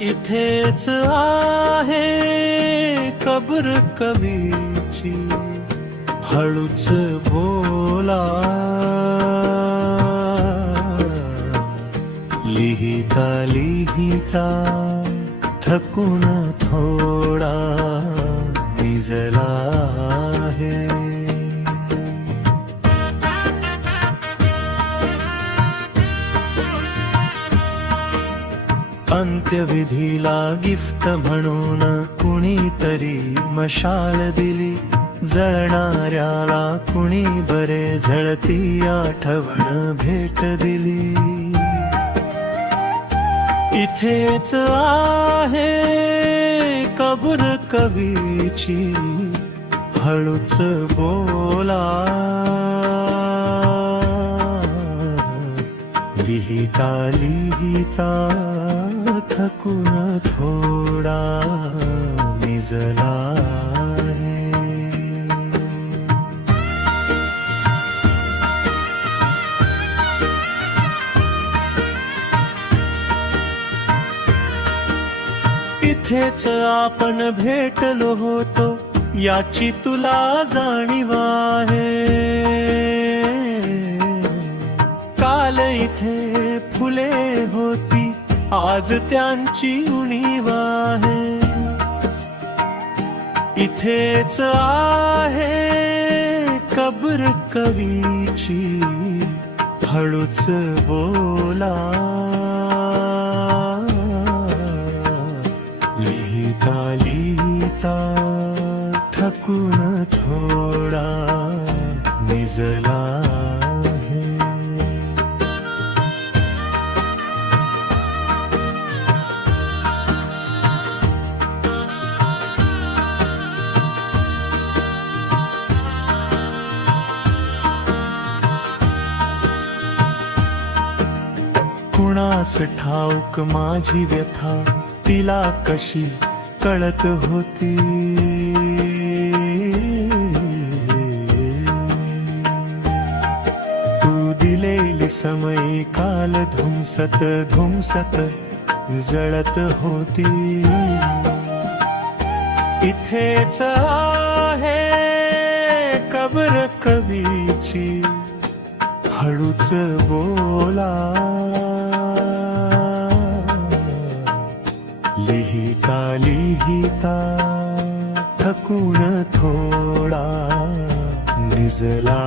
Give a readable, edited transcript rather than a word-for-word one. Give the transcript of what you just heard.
इथेच आहे कबर कवीची, हळूच बोला. लिहिता लिहिता थकून थोडा निजला आहे. अंत्यविधीला गिफ्ट म्हणून कुणीतरी मशाल दिली. जळणाऱ्याला कुणी बरे झळती आठवण भेट दिली. इथेच आहे कबर कवीची, हळूच बोला. लिहिता लिहिता थकून थोडा निजला आहे. इथेच आपण भेटलो होतो याची तुला जाणीव आहे. काल इथे फुले होती आज त्यांची उणीव आहे. इथेच आहे कबर कवीची, हळूच बोला. लिहिता लिहिता थकून थोडा निजला आहे. कुणास ठाऊक माझी व्यथा तिला कशी कळत होती. तू दिलेली समय काल धुमसत धुमसत जळत होती. इथेच आहे कबर कवीची, हळूच बोला. लिहिता लिहिता थकून थोडा निजला.